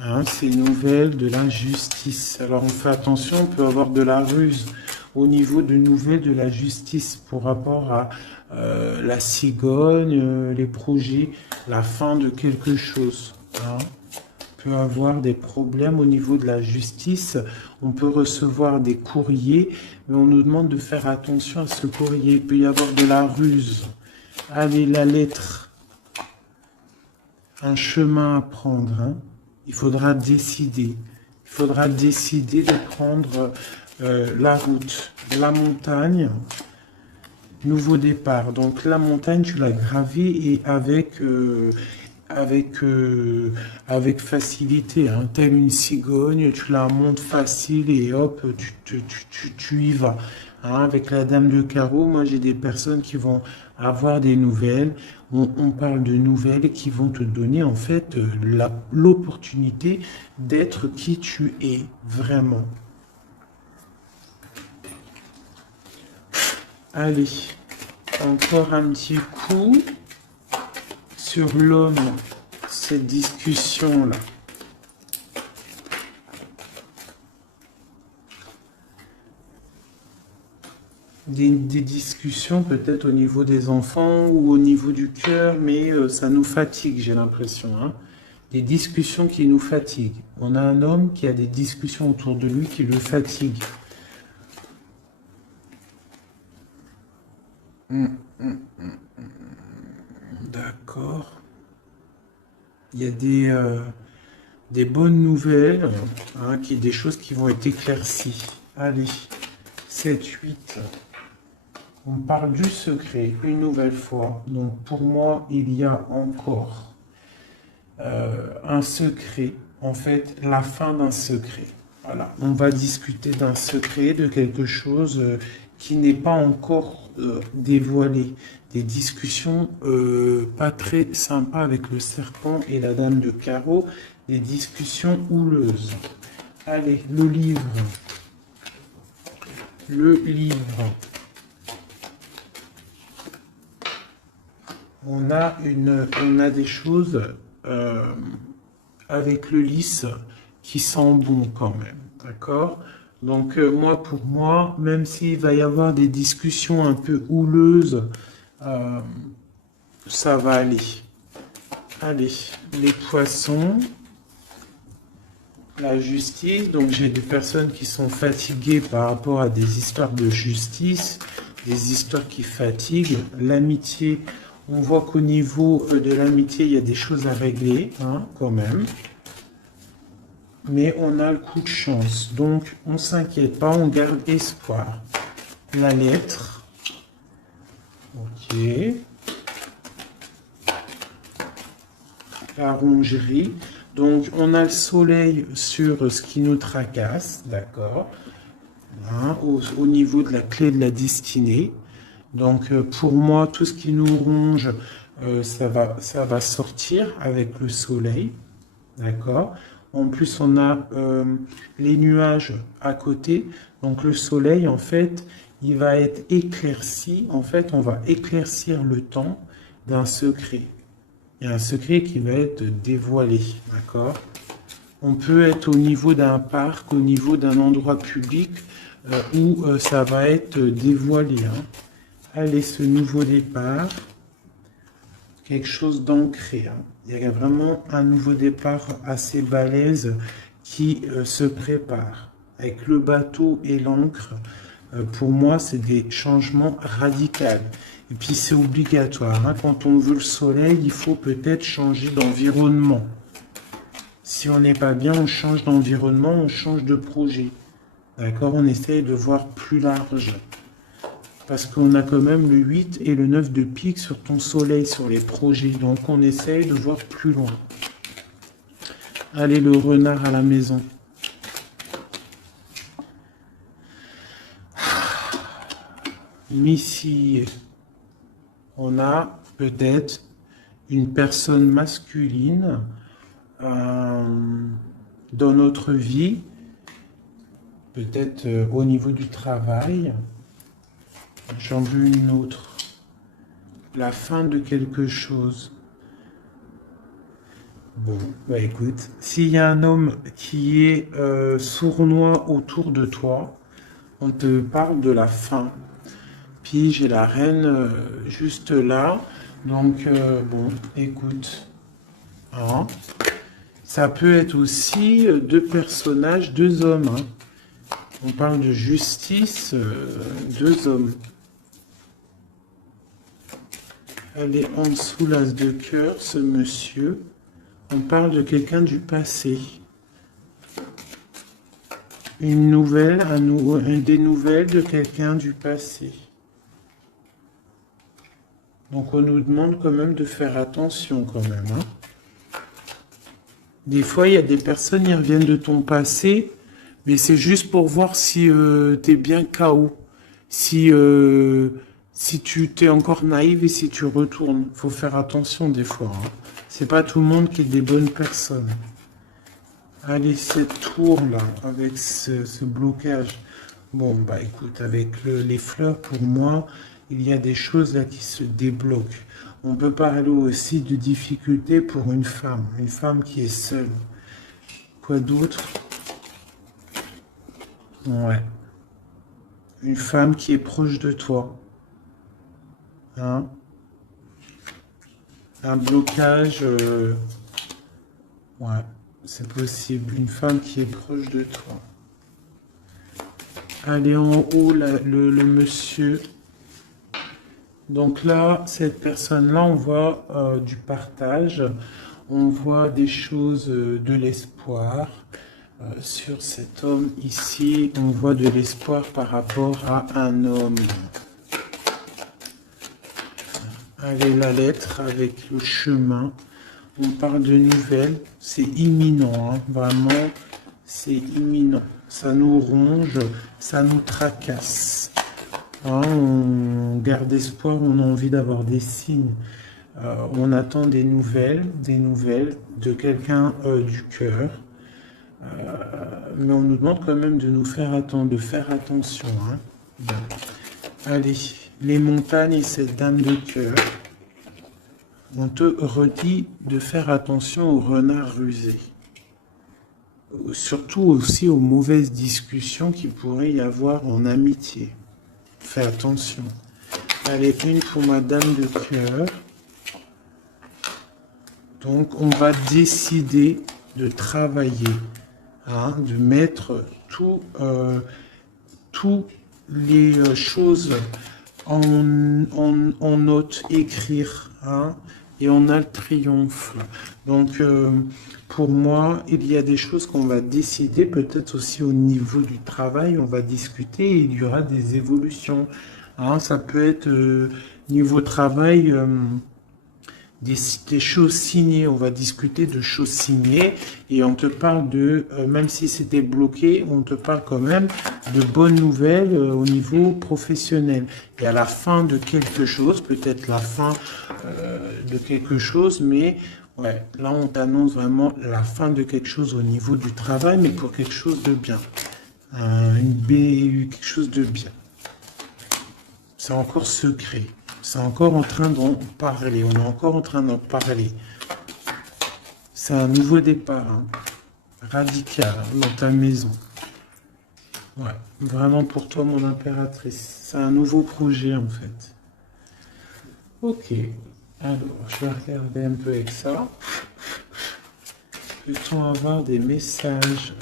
Hein, ces nouvelles de la justice. Alors on fait attention, on peut avoir de la ruse au niveau de nouvelles de la justice pour rapport à la cigogne, les projets, la fin de quelque chose. Hein. On peut avoir des problèmes au niveau de la justice. On peut recevoir des courriers, mais on nous demande de faire attention à ce courrier. Il peut y avoir de la ruse. Allez, la lettre. Un chemin à prendre. Hein. Il faudra décider. Il faudra décider de prendre la route. La montagne. Nouveau départ. Donc la montagne, tu l'as gravée et avec facilité. Hein. Telle une cigogne, tu la montes facile et hop, tu y vas. Hein. Avec la dame de carreau, moi j'ai des personnes qui vont avoir des nouvelles. On parle de nouvelles qui vont te donner en fait l'opportunité d'être qui tu es vraiment. Allez, encore un petit coup sur l'homme, cette discussion-là. Des discussions peut-être au niveau des enfants ou au niveau du cœur, mais ça nous fatigue, j'ai l'impression. Hein. Des discussions qui nous fatiguent. On a un homme qui a des discussions autour de lui qui le fatiguent. D'accord. Il y a des bonnes nouvelles, hein, des choses qui vont être éclaircies. Allez, 7, 8. On parle du secret, une nouvelle fois. Donc pour moi, il y a encore un secret. En fait, la fin d'un secret. Voilà, on va discuter d'un secret, de quelque chose qui n'est pas encore dévoilé. Des discussions pas très sympas avec le serpent et la dame de carreau. Des discussions houleuses. Allez, le livre. Le livre. On a des choses avec le lys qui sent bon quand même, d'accord? Donc pour moi, même s'il va y avoir des discussions un peu houleuses, ça va aller. Allez, les poissons. la justice. Donc j'ai des personnes qui sont fatiguées par rapport à des histoires de justice, des histoires qui fatiguent. L'amitié, on voit qu'au niveau de l'amitié, il y a des choses à régler, hein, quand même. Mais on a le coup de chance. Donc on s'inquiète pas, on garde espoir. La lettre. Ok. La rongerie. Donc, on a le soleil sur ce qui nous tracasse, d'accord, hein, au niveau de la clé de la destinée. Donc, pour moi, tout ce qui nous ronge, ça va sortir avec le soleil, d'accord. En plus, on a les nuages à côté. Donc, le soleil, en fait, il va être éclairci. En fait, on va éclaircir le temps d'un secret. Il y a un secret qui va être dévoilé, d'accord? On peut être au niveau d'un parc, au niveau d'un endroit public où ça va être dévoilé, hein. Allez, ce nouveau départ, quelque chose d'ancré, hein. Il y a vraiment un nouveau départ assez balèze qui se prépare. Avec le bateau et l'encre, pour moi, c'est des changements radicaux. Et puis c'est obligatoire, hein. Quand on veut le soleil, il faut peut-être changer d'environnement. Si on n'est pas bien, on change d'environnement, on change de projet. D'accord? On essaye de voir plus large. Parce qu'on a quand même le 8 et le 9 de pique sur ton soleil, sur les projets. Donc on essaye de voir plus loin. Allez, le renard à la maison. Ici, on a peut-être une personne masculine dans notre vie, peut-être au niveau du travail. J'en veux une autre. La fin de quelque chose. Bon, bah écoute, s'il y a un homme qui est sournois autour de toi, on te parle de la fin. Puis j'ai la reine juste là. Donc, bon, écoute. Hein. Ça peut être aussi deux personnages, deux hommes. Hein. On parle de justice, deux hommes. Elle est en dessous l'as de cœur, ce monsieur. On parle de quelqu'un du passé. Une nouvelle, des nouvelles de quelqu'un du passé. Donc on nous demande quand même de faire attention quand même. Hein. Des fois, il y a des personnes qui reviennent de ton passé, mais c'est juste pour voir si tu es bien KO. Si tu t'es encore naïve et si tu retournes. Faut faire attention des fois. Hein. C'est pas tout le monde qui est des bonnes personnes. Allez, cette tour-là, avec ce blocage. Bon, bah écoute, avec les fleurs, pour moi, il y a des choses là qui se débloquent. On peut parler aussi de difficultés pour une femme qui est seule. Quoi d'autre? Ouais. Une femme qui est proche de toi. Hein? Un blocage. Ouais, c'est possible. Une femme qui est proche de toi. Allez, en haut, le monsieur. Donc là, cette personne-là, on voit du partage. On voit des choses, de l'espoir. Sur cet homme ici, on voit de l'espoir par rapport à un homme. Allez, la lettre avec le chemin. On parle de nouvelles. C'est imminent, hein, vraiment. C'est imminent. Ça nous ronge, ça nous tracasse. Hein, on garde espoir, on a envie d'avoir des signes. On attend des nouvelles de quelqu'un du cœur. Mais on nous demande quand même de nous faire attendre, de faire attention. Hein. Bon. Allez, les montagnes et cette dame de cœur. On te redit de faire attention aux renards rusés. Surtout aussi aux mauvaises discussions qu'il pourrait y avoir en amitié. Fais attention. Allez, une pour ma dame de cœur. Donc, on va décider de travailler hein, de mettre toutes les choses en note, écrire, hein, et on a le triomphe. Donc, pour moi, il y a des choses qu'on va décider, peut-être aussi au niveau du travail, on va discuter et il y aura des évolutions. Hein, ça peut être niveau travail, des, des choses signées, on va discuter de choses signées et on te parle de, même si c'était bloqué, on te parle quand même de bonnes nouvelles au niveau professionnel. Et à la fin de quelque chose, peut-être la fin de quelque chose, mais ouais, là on t'annonce vraiment la fin de quelque chose au niveau du travail, mais pour quelque chose de bien. Une BU, quelque chose de bien. C'est encore secret. C'est encore en train d'en parler. On est encore en train d'en parler. C'est un nouveau départ, hein, radical, hein, dans ta maison. Ouais, vraiment pour toi, mon impératrice. C'est un nouveau projet, en fait. Ok. Alors, je vais regarder un peu avec ça. Peut-on avoir des messages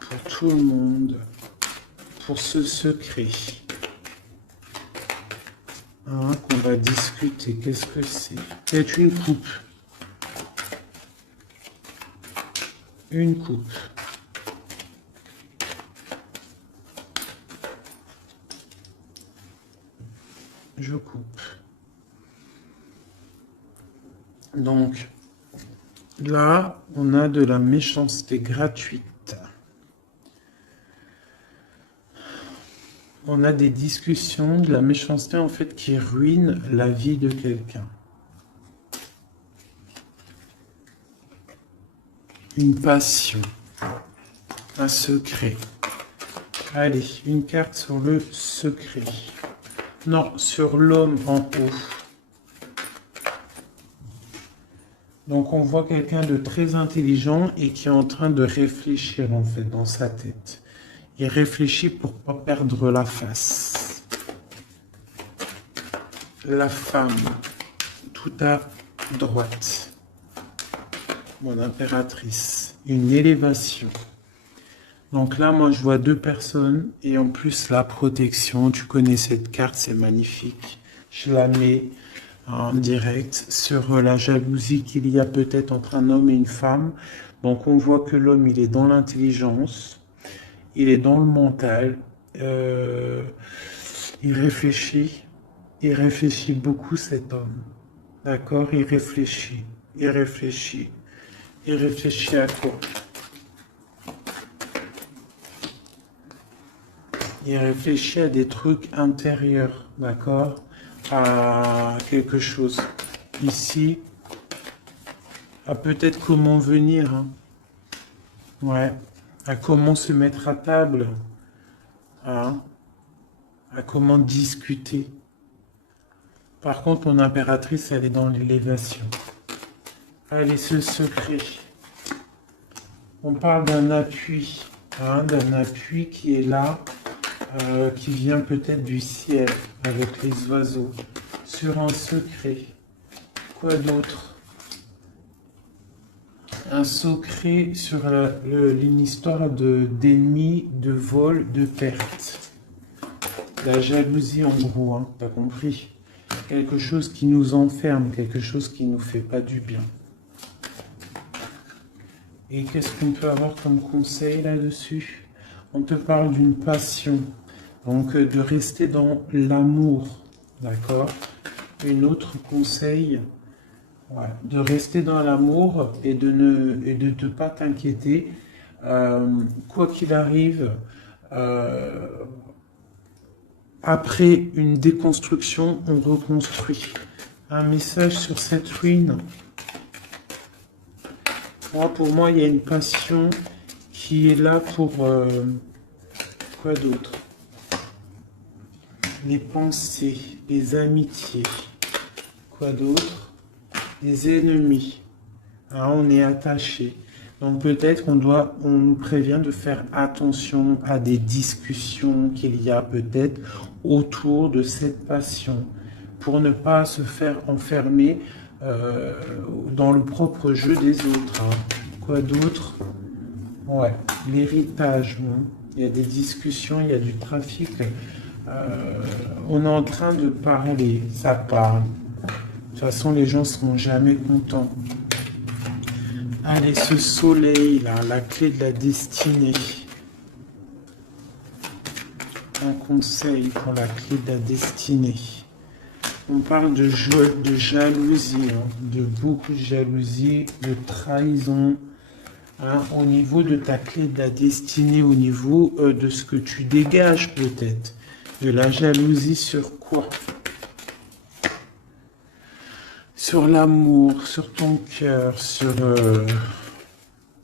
pour tout le monde, pour ce secret? Hein, qu'on va discuter. Qu'est-ce que c'est? C'est une coupe. Une coupe. Je coupe. Donc, là, on a de la méchanceté gratuite. On a des discussions, de la méchanceté en fait qui ruine la vie de quelqu'un. Une passion, un secret. Allez, une carte sur le secret. Non, sur l'homme en haut. Donc on voit quelqu'un de très intelligent et qui est en train de réfléchir en fait dans sa tête. Il réfléchit pour pas perdre la face. La femme, tout à droite. Mon impératrice, une élévation. Donc là, moi, je vois deux personnes et en plus la protection. Tu connais cette carte, c'est magnifique. Je la mets en direct sur la jalousie qu'il y a peut-être entre un homme et une femme. Donc on voit que l'homme, il est dans l'intelligence. Il est dans le mental, il réfléchit beaucoup cet homme, d'accord? Il réfléchit à quoi? Il réfléchit à des trucs intérieurs, d'accord? À quelque chose. Ici, à peut-être comment venir, hein. Ouais. À comment se mettre à table, hein, à comment discuter. Par contre, mon impératrice, elle est dans l'élévation. Allez, ce secret. On parle d'un appui, hein, d'un appui qui est là, qui vient peut-être du ciel, avec les oiseaux, sur un secret. Quoi d'autre? Un secret sur une histoire d'ennemis, de vol, de perte. La jalousie en gros, hein, t'as compris? Quelque chose qui nous enferme, quelque chose qui nous fait pas du bien. Et qu'est-ce qu'on peut avoir comme conseil là-dessus? On te parle d'une passion, donc de rester dans l'amour, d'accord? Une autre conseil... Ouais, de rester dans l'amour et de ne pas t'inquiéter. Quoi qu'il arrive, après une déconstruction, on reconstruit. Un message sur cette ruine. Pour moi, il y a une passion qui est là pour... quoi d'autre? Les pensées, les amitiés. Quoi d'autre? Les ennemis, hein, on est attaché. Donc peut-être on nous prévient de faire attention à des discussions qu'il y a peut-être autour de cette passion, pour ne pas se faire enfermer dans le propre jeu des autres. Hein. Quoi d'autre? Ouais, l'héritage, hein. Il y a des discussions, il y a du trafic. On est en train de parler, ça parle. De toute façon, les gens seront jamais contents. Allez, ce soleil là, la clé de la destinée. Un conseil pour la clé de la destinée. On parle de jalousie, hein, de beaucoup de jalousie, de trahison, hein, au niveau de ta clé de la destinée, au niveau de ce que tu dégages peut-être. De la jalousie sur quoi? Sur l'amour, sur ton cœur, sur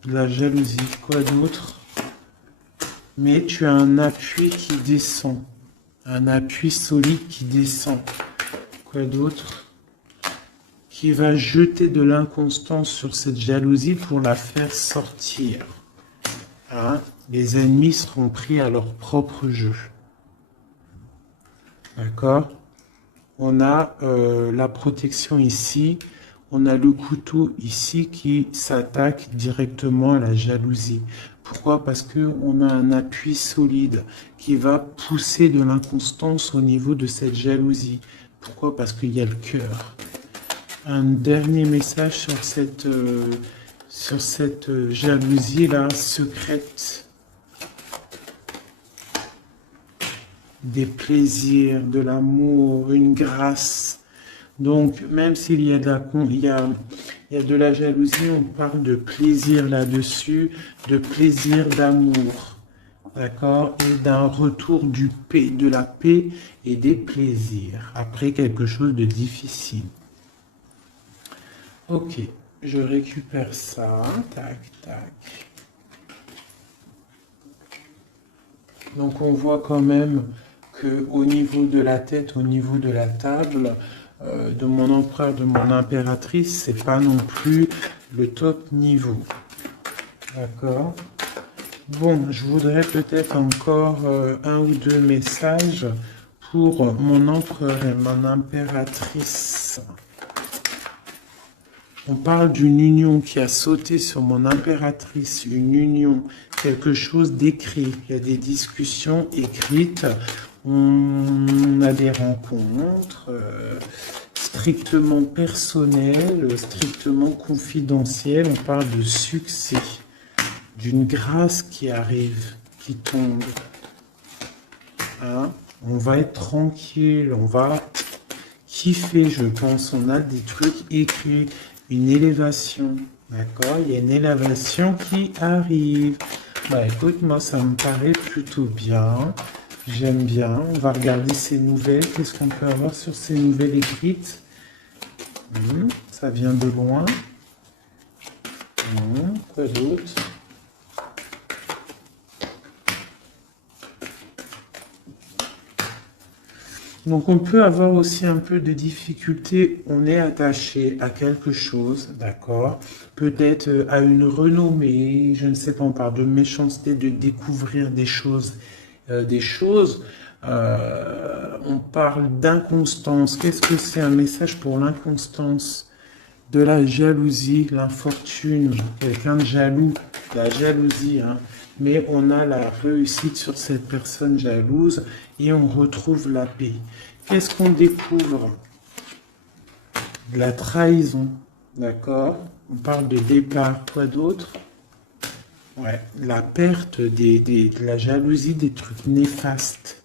la jalousie, quoi d'autre? Mais tu as un appui qui descend, un appui solide qui descend. Quoi d'autre? Qui va jeter de l'inconstance sur cette jalousie pour la faire sortir. Hein? Les ennemis seront pris à leur propre jeu. D'accord? On a la protection ici. On a le couteau ici qui s'attaque directement à la jalousie. Pourquoi? Parce qu'on a un appui solide qui va pousser de l'inconstance au niveau de cette jalousie. Pourquoi? Parce qu'il y a le cœur. Un dernier message sur cette jalousie-là secrète. Des plaisirs, de l'amour, une grâce. Donc, même s'il y a de la jalousie, on parle de plaisir là-dessus, de plaisir d'amour. D'accord? Et d'un retour de la paix et des plaisirs, après quelque chose de difficile. Ok, je récupère ça. Tac, tac. Donc, on voit quand même qu'au niveau de la tête, au niveau de la table, de mon empereur, de mon impératrice, c'est pas non plus le top niveau. D'accord? Bon, je voudrais peut-être encore un ou deux messages pour mon empereur et mon impératrice. On parle d'une union qui a sauté sur mon impératrice, une union, quelque chose d'écrit. Il y a des discussions écrites, on a des rencontres strictement personnelles, strictement confidentielles. On parle de succès, d'une grâce qui arrive, qui tombe. Hein? On va être tranquille, on va kiffer, je pense. On a des trucs écrits. Une élévation, d'accord? Il y a une élévation qui arrive. Bah écoute, moi ça me paraît plutôt bien. J'aime bien. On va regarder ces nouvelles. Qu'est-ce qu'on peut avoir sur ces nouvelles écrites? Ça vient de loin. Quoi d'autre? Donc on peut avoir aussi un peu de difficulté, on est attaché à quelque chose, d'accord? Peut-être à une renommée, je ne sais pas, on parle de méchanceté, de découvrir des choses. On parle d'inconstance. Qu'est-ce que c'est un message pour l'inconstance? De la jalousie, l'infortune, quelqu'un de jaloux, la jalousie, hein. Mais on a la réussite sur cette personne jalouse et on retrouve la paix. Qu'est-ce qu'on découvre? De la trahison, d'accord? On parle de départ, quoi d'autre? Ouais, la perte de la jalousie, des trucs néfastes.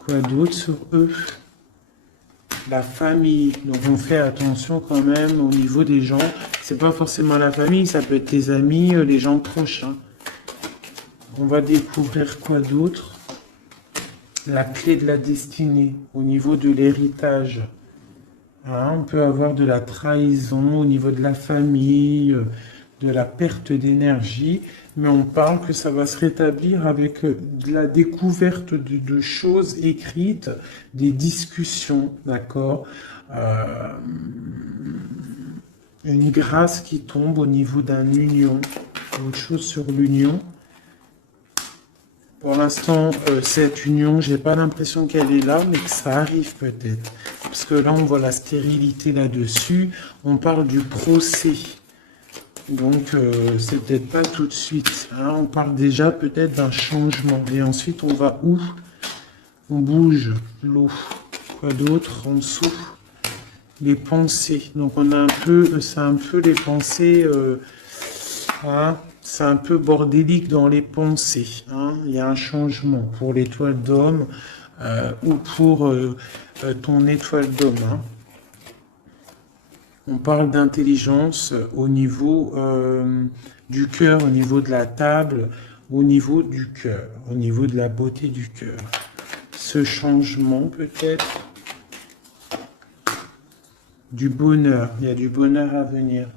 Quoi d'autre sur eux? La famille, donc on fait attention quand même au niveau des gens. C'est pas forcément la famille, ça peut être tes amis, les gens proches, hein. On va découvrir quoi d'autre? La clé de la destinée, au niveau de l'héritage. Hein, on peut avoir de la trahison au niveau de la famille, de la perte d'énergie, mais on parle que ça va se rétablir avec de la découverte de choses écrites, des discussions, d'accord? Une grâce qui tombe au niveau d'un union, autre chose sur l'union. Pour l'instant, cette union, j'ai pas l'impression qu'elle est là, mais que ça arrive peut-être. Parce que là, on voit la stérilité là-dessus. On parle du procès. Donc, c'est peut-être pas tout de suite. Hein. On parle déjà peut-être d'un changement. Et ensuite, on va où? On bouge l'eau. Quoi d'autre en dessous? Les pensées. Donc, on a un peu, c'est un peu les pensées. Hein, c'est un peu bordélique dans les pensées. Hein. Il y a un changement pour l'étoile d'homme ou pour ton étoile d'homme. Hein. On parle d'intelligence au niveau du cœur, au niveau de la table, au niveau du cœur, au niveau de la beauté du cœur. Ce changement peut-être du bonheur. Il y a du bonheur à venir.